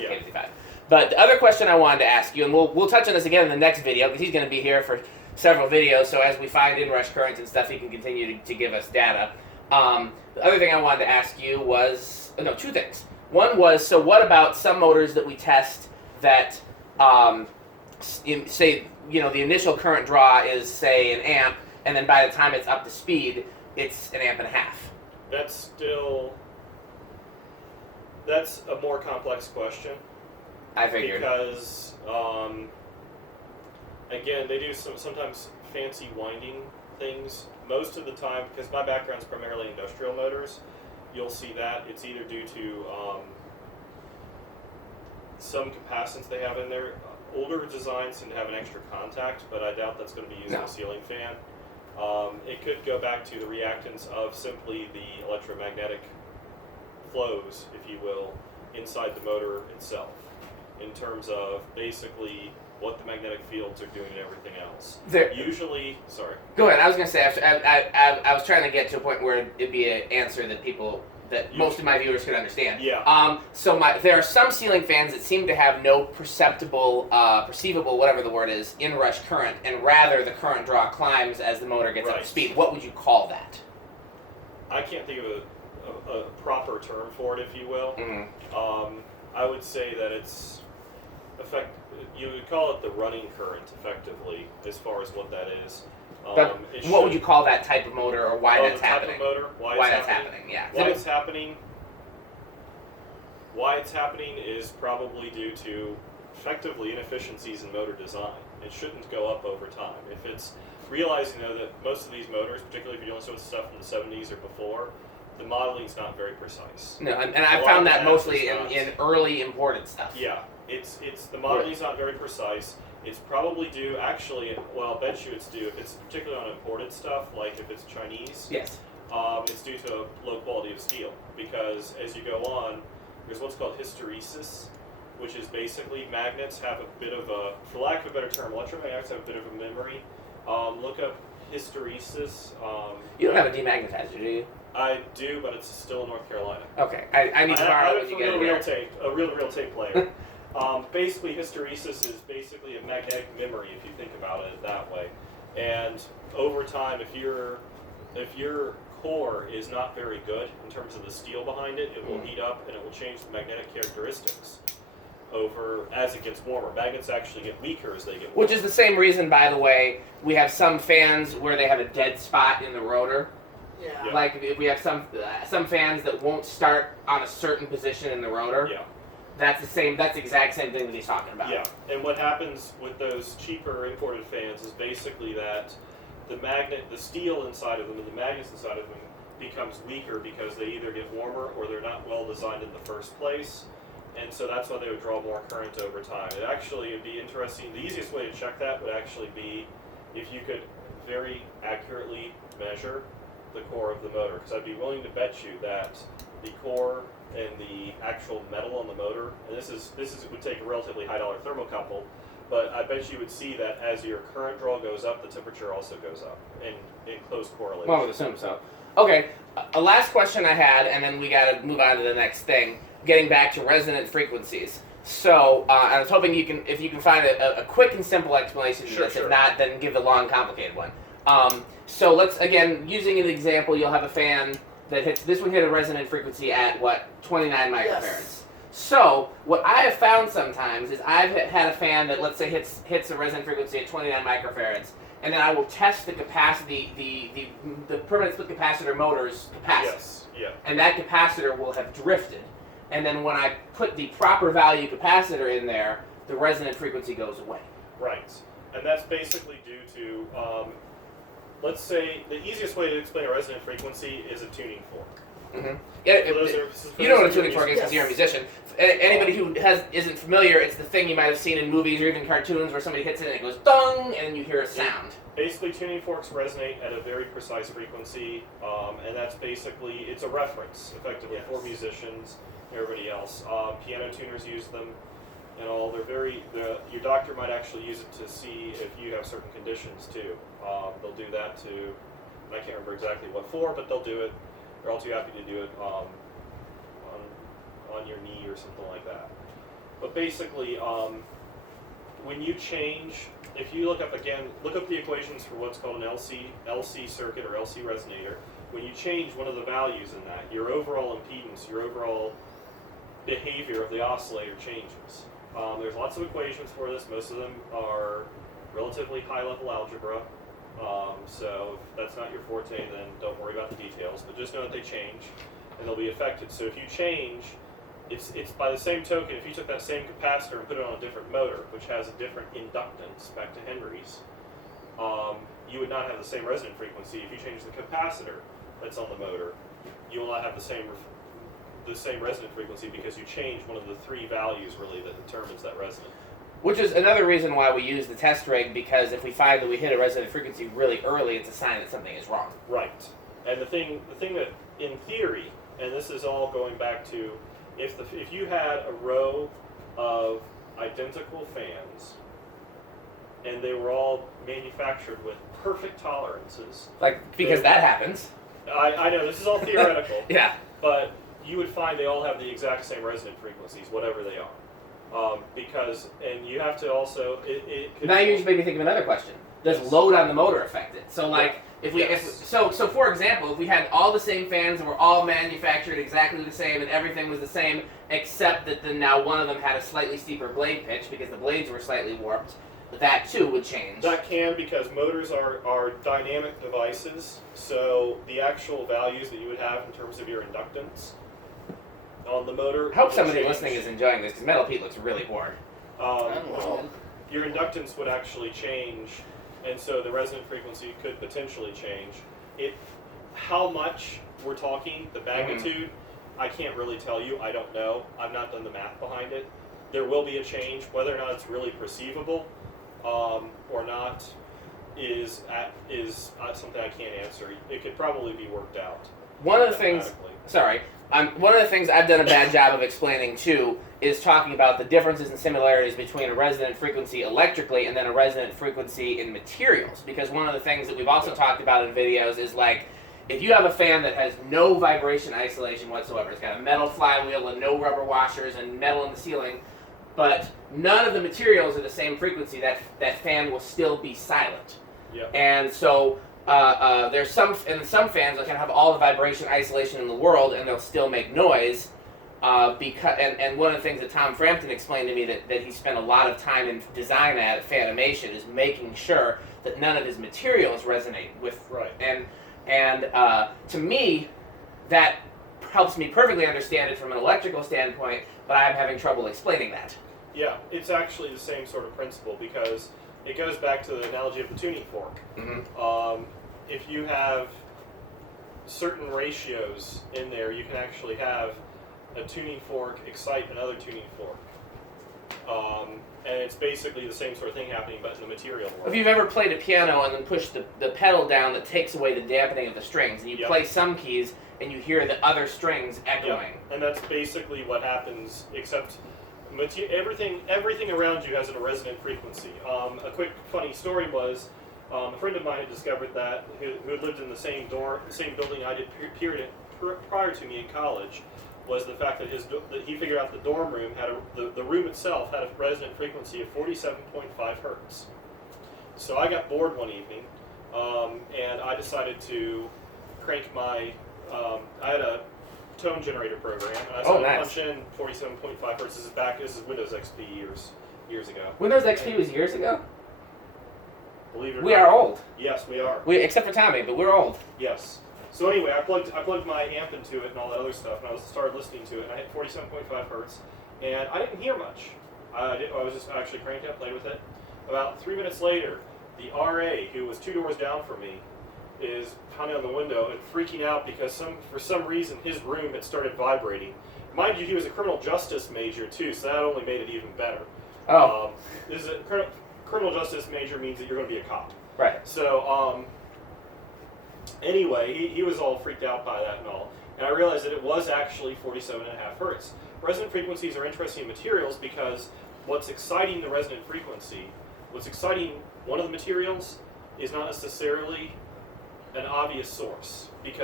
Yeah. KWC5. But the other question I wanted to ask you, and we'll touch on this again in the next video, because he's going to be here for several videos, so as we find inrush currents and stuff, he can continue to give us data. The other thing I wanted to ask you was, two things. One was, so what about some motors that we test that, say, the initial current draw is, say, an amp, and then by the time it's up to speed, it's an amp and a half? That's a more complex question. I figured. Because, again, they do sometimes fancy winding things. Most of the time, because my background's primarily industrial motors, you'll see that. It's either due to some capacitance they have in there. Older designs seem to have an extra contact, but I doubt that's going to be using a Ceilin fan. It could go back to the reactance of simply the electromagnetic flows, if you will, inside the motor itself, in terms of basically what the magnetic fields are doing and everything else. Usually, sorry. Go ahead. I was going to say, I was trying to get to a point where it'd be an answer that most of my viewers could understand. Yeah. There are some ceiling fans that seem to have no perceivable, whatever the word is, inrush current, and rather the current draw climbs as the motor gets up to speed. What would you call that? I can't think of a proper term for it, if you will. Mm-hmm. I would say that you would call it the running current, effectively, as far as what that is. But what would you call that type of motor, or why that's happening? Type of motor? Why that's happening? Yeah. Why it's happening is probably due to effectively inefficiencies in motor design. It shouldn't go up over time. If it's realizing though that most of these motors, particularly if you're dealing with stuff from the 70s or before, the modeling is not very precise. No, and I found that mostly in early imported stuff. Yeah, it's the modeling is not very precise. It's probably due, actually, well, I'll bet you it's due, if it's particularly on imported stuff, like if it's Chinese, yes, it's due to low quality of steel. Because as you go on, there's what's called hysteresis, which is basically magnets have a bit of a, for lack of a better term, electromagnets have a bit of a memory. Look up hysteresis. You don't have a demagnetizer, do you? I do, but it's still in North Carolina. Okay, I need to borrow it when you get it. A real tape player. Basically, hysteresis is basically a magnetic memory, if you think about it that way. And over time, if your core is not very good in terms of the steel behind it, it will heat up and it will change the magnetic characteristics as it gets warmer. Magnets actually get weaker as they get warmer. Which is the same reason, by the way, we have some fans where they have a dead spot in the rotor. Yeah. Like if we have some fans that won't start on a certain position in the rotor. Yeah. That's the exact same thing that he's talking about. Yeah. And what happens with those cheaper imported fans is basically that the steel inside of them and the magnets inside of them becomes weaker because they either get warmer or they're not well designed in the first place. And so that's why they would draw more current over time. It would be interesting. The easiest way to check that would actually be if you could very accurately measure the core of the motor, because I'd be willing to bet you that the core and the actual metal on the motor, and this would take a relatively high dollar thermocouple, but I bet you would see that as your current draw goes up, the temperature also goes up in close correlation. Well, I would assume so. Okay, a last question I had, and then we got to move on to the next thing. Getting back to resonant frequencies. So I was hoping if you can find a quick and simple explanation of this. If not, then give the long, complicated one. So let's, again, using an example, you'll have a fan that hits, this one hit a resonant frequency at, 29 microfarads. Yes. So what I have found sometimes is I've had a fan that, let's say, hits a resonant frequency at 29 microfarads, and then I will test the capacity, the permanent split capacitor motor's capacitance. Yes, yeah. And that capacitor will have drifted. And then when I put the proper value capacitor in there, the resonant frequency goes away. Right. And that's basically due to, let's say, the easiest way to explain a resonant frequency is a tuning fork. Mm-hmm. Yeah, you know what a tuning fork is because you're a musician. Anybody who isn't familiar, it's the thing you might have seen in movies or even cartoons where somebody hits it and it goes dong, and then you hear a sound. Basically, tuning forks resonate at a very precise frequency, and that's basically, it's a reference, effectively, for musicians, everybody else. Piano tuners use them, and all. Your doctor might actually use it to see if you have certain conditions, too. They'll do that to, I can't remember exactly what for, but they'll do it. They're all too happy to do it on your knee or something like that. But basically, when you change, if you look up the equations for what's called an LC circuit or LC resonator. When you change one of the values in that, your overall impedance, your overall behavior of the oscillator changes. There's lots of equations for this. Most of them are relatively high-level algebra. So if that's not your forte, then don't worry about the details. But just know that they change, and they'll be affected. So if you change, it's by the same token, if you took that same capacitor and put it on a different motor, which has a different inductance, back to Henry's, you would not have the same resonant frequency. If you change the capacitor that's on the motor, you will not have the same resonant frequency because you change one of the three values really that determines that resonant. Which is another reason why we use the test rig, because if we find that we hit a resonant frequency really early, it's a sign that something is wrong. Right. And the thing that in theory, and this is all going back to if you had a row of identical fans and they were all manufactured with perfect tolerances. Because that happens. I know, this is all theoretical. Yeah. But you would find they all have the exact same resonant frequencies, whatever they are. And you have to also, now you just made me think of another question. Does load on the motor affect it? So so for example, if we had all the same fans and were all manufactured exactly the same and everything was the same, except that then now one of them had a slightly steeper blade pitch because the blades were slightly warped, that too would change. That can, because motors are dynamic devices, so the actual values that you would have in terms of your inductance on the motor. I hope somebody listening is enjoying this, because Metal Pete looks really bored. Your inductance would actually change, and so the resonant frequency could potentially change. How much we're talking, the magnitude, I can't really tell you. I don't know. I've not done the math behind it. There will be a change. Whether or not it's really perceivable or not is something I can't answer. It could probably be worked out. One of the things I've done a bad job of explaining too is talking about the differences and similarities between a resonant frequency electrically and then a resonant frequency in materials. Because one of the things that we've also talked about in videos is like, if you have a fan that has no vibration isolation whatsoever, it's got a metal flywheel and no rubber washers and metal in the ceiling, but none of the materials are the same frequency, that fan will still be silent. Yep. And so there's some fans that can have all the vibration isolation in the world and they'll still make noise. And one of the things that Tom Frampton explained to me that he spent a lot of time in design at Fanimation is making sure that none of his materials resonate with. Right. And to me, that helps me perfectly understand it from an electrical standpoint, but I'm having trouble explaining that. Yeah, it's actually the same sort of principle, because it goes back to the analogy of the tuning fork. Mm-hmm. If you have certain ratios in there, you can actually have a tuning fork excite another tuning fork. And it's basically the same sort of thing happening, but in the material world. If you've ever played a piano and then pushed the pedal down that takes away the dampening of the strings, and you play some keys and you hear the other strings echoing. Yep. And that's basically what happens, except everything around you has a resonant frequency. A quick funny story was, a friend of mine had discovered that, who had lived in the same building I did prior to me in college, was the fact that he figured out the dorm room had the room itself had a resonant frequency of 47.5 hertz. So I got bored one evening, and I decided to crank my. I had a tone generator program, and I started punch in 47.5 hertz. This is Windows XP years ago. Windows XP was years ago? Believe it or not. We are old. Yes, we are. Except for Tommy, but we're old. Yes. So anyway, I plugged my amp into it and all that other stuff, and I started listening to it, and I hit 47.5 hertz, and I didn't hear much. I was just actually cranked up, played with it. About 3 minutes later, the RA, who was 2 doors down from me, is pounding on the window and freaking out because for some reason his room had started vibrating. Mind you, he was a criminal justice major too, so that only made it even better. Oh. This is a criminal justice major means that you're going to be a cop. Right. So anyway, he was all freaked out by that and all, and I realized that it was actually 47.5 hertz. Resonant frequencies are interesting materials because what's exciting the resonant frequency, what's exciting one of the materials, is not necessarily an obvious source, because